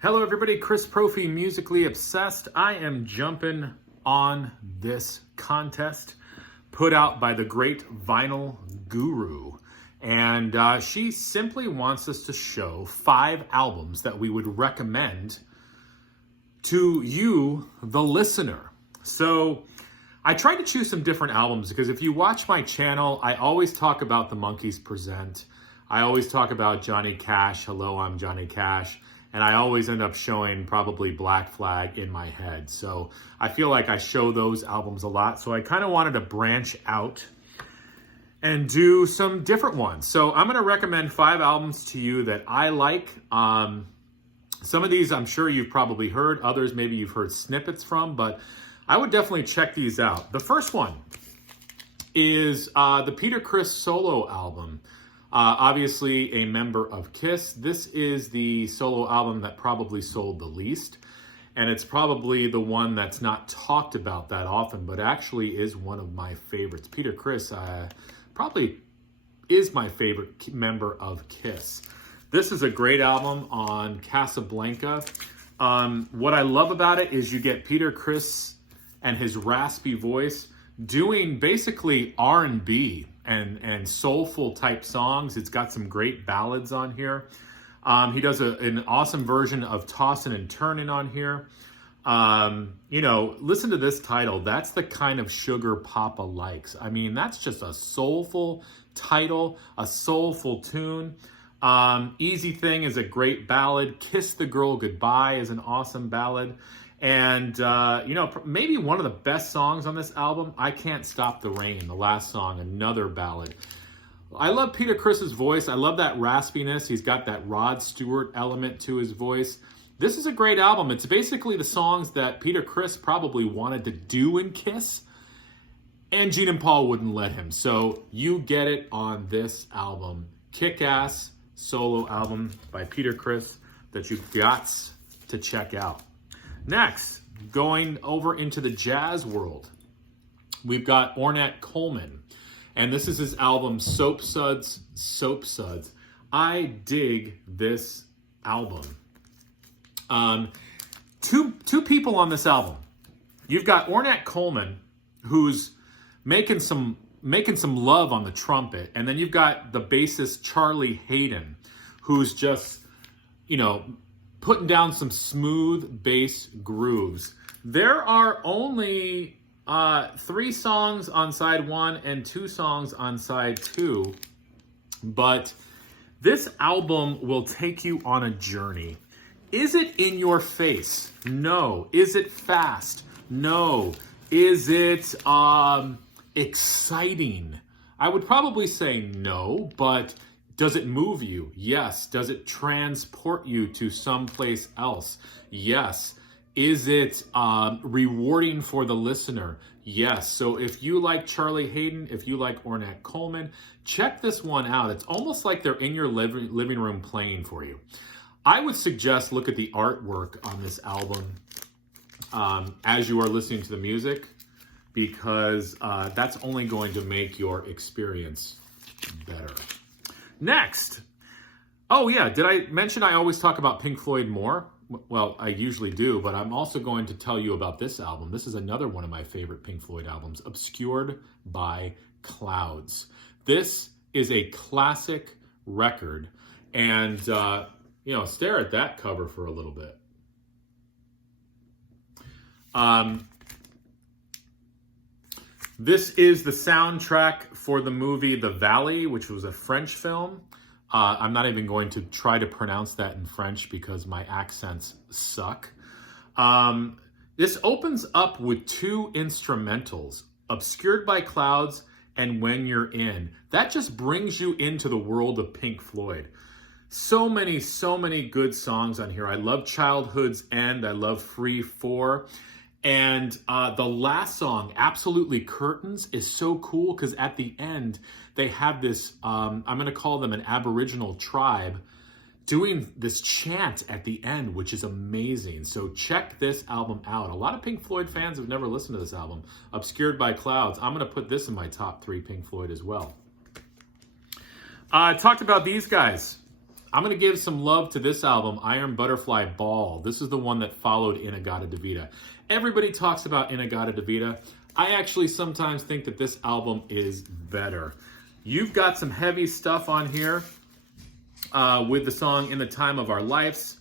Hello everybody, Chris Profi, Musically Obsessed. I am jumping on this contest put out by the great Vinyl Guru. And she simply wants us to show 5 albums that we would recommend to you, the listener. So I tried to choose some different albums because if you watch my channel, I always talk about the Monkees Present. I always talk about Johnny Cash. Hello, I'm Johnny Cash. And I always end up showing probably Black Flag in my head. So I feel like I show those albums a lot. So I kind of wanted to branch out and do some different ones. So I'm going to recommend 5 albums to you that I like. Some of these I'm sure you've probably heard. Others maybe you've heard snippets from. But I would definitely check these out. The first one is the Peter Criss solo album. Obviously a member of Kiss. This is the solo album that probably sold the least. And it's probably the one that's not talked about that often, but actually is one of my favorites. Peter Criss probably is my favorite member of Kiss. This is a great album on Casablanca. What I love about it is you get Peter Criss and his raspy voice doing basically R&B and soulful type songs. It's got some great ballads on here. He does an awesome version of Tossin' and Turnin' on here. Listen to this title. That's the kind of sugar Papa likes. I mean, that's just a soulful title, a soulful tune. Easy Thing is a great ballad. Kiss the Girl Goodbye is an awesome ballad. And, maybe one of the best songs on this album, I Can't Stop the Rain, the last song, another ballad. I love Peter Criss's voice. I love that raspiness. He's got that Rod Stewart element to his voice. This is a great album. It's basically the songs that Peter Criss probably wanted to do in Kiss, and Gene and Paul wouldn't let him. So you get it on this album. Kick-ass solo album by Peter Criss that you've got to check out. Next, going over into the jazz world, we've got Ornette Coleman, and this is his album Soap Suds, Soap Suds. I dig this album. Two people on this album. You've got Ornette Coleman, who's making some love on the trumpet, and then you've got the bassist Charlie Hayden, who's just, putting down some smooth bass grooves. There are only 3 songs on side 1 and 2 songs on side 2, but this album will take you on a journey. Is it in your face? No. Is it fast? No. Is it exciting? I would probably say no, but does it move you? Yes. Does it transport you to someplace else? Yes. Is it rewarding for the listener? Yes. So if you like Charlie Hayden, if you like Ornette Coleman, check this one out. It's almost like they're in your living room playing for you. I would suggest look at the artwork on this album as you are listening to the music, because that's only going to make your experience better. Next. Oh yeah, did I mention I always talk about Pink Floyd more? Well, I usually do, but I'm also going to tell you about this album. This is another one of my favorite Pink Floyd albums, Obscured by Clouds. This is a classic record, and stare at that cover for a little bit. This is the soundtrack for the movie The Valley, which was a French film. I'm not even going to try to pronounce that in French because my accents suck. This opens up with 2 instrumentals, Obscured by Clouds and When You're In. That just brings you into the world of Pink Floyd. So many good songs on here. I love Childhood's End. I love Free 4. And the last song, Absolutely Curtains, is so cool because at the end, they have this, I'm going to call them an Aboriginal tribe, doing this chant at the end, which is amazing. So check this album out. A lot of Pink Floyd fans have never listened to this album, Obscured by Clouds. I'm going to put this in my top 3 Pink Floyd as well. I talked about these guys. I'm going to give some love to this album, Iron Butterfly Ball. This is the one that followed In-A-Gadda-Da-Vida. Everybody talks about In-A-Gadda-Da-Vida. I actually sometimes think that this album is better. You've got some heavy stuff on here with the song In the Time of Our Lives.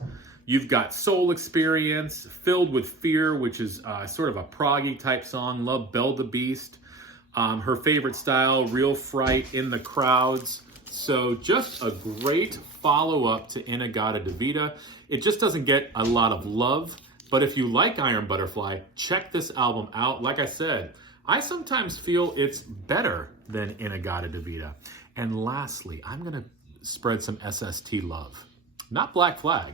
You've got Soul Experience, Filled with Fear, which is sort of a proggy type song. Love Belle the Beast. Her favorite style, Real Fright, In the Crowds. So just a great follow-up to In-A-Gadda-Da-Vida. It just doesn't get a lot of love, but if you like Iron Butterfly, check this album out. Like I said, I sometimes feel it's better than In-A-Gadda-Da-Vida. And lastly, I'm going to spread some SST love. Not Black Flag,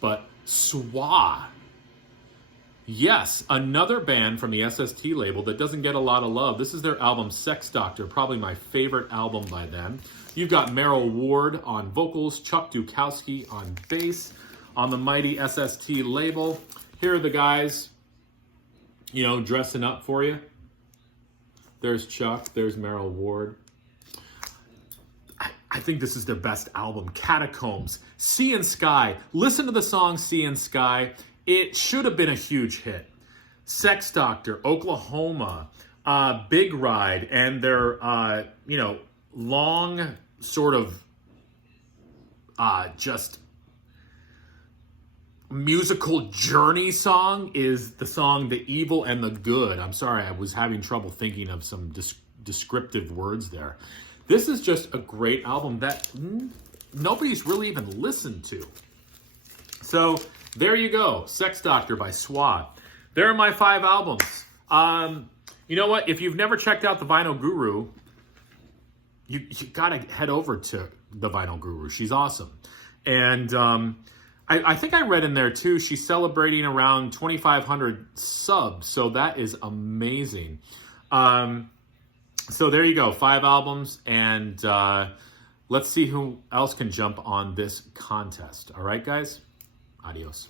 but SWA. Yes, another band from the SST label that doesn't get a lot of love. This is their album Sex Doctor, probably my favorite album by them. You've got Meryl Ward on vocals, Chuck Dukowski on bass on the mighty SST label. Here are the guys, you know, dressing up for you. There's Chuck, there's Meryl Ward. I think this is their best album, Catacombs, Sea and Sky. Listen to the song Sea and Sky. It should have been a huge hit. Sex Doctor, Oklahoma, Big Ride, and their, you know, long sort of just musical journey song is the song The Evil and the Good. I'm sorry, I was having trouble thinking of some descriptive words there. This is just a great album that nobody's really even listened to. So there you go, Sex Doctor by SWA. There are my 5 albums. You know what? If you've never checked out the Vinyl Guru, you gotta head over to the Vinyl Guru. She's awesome. And I think I read in there too, she's celebrating around 2,500 subs. So that is amazing. So there you go, 5 albums. And let's see who else can jump on this contest. All right, guys? Adios.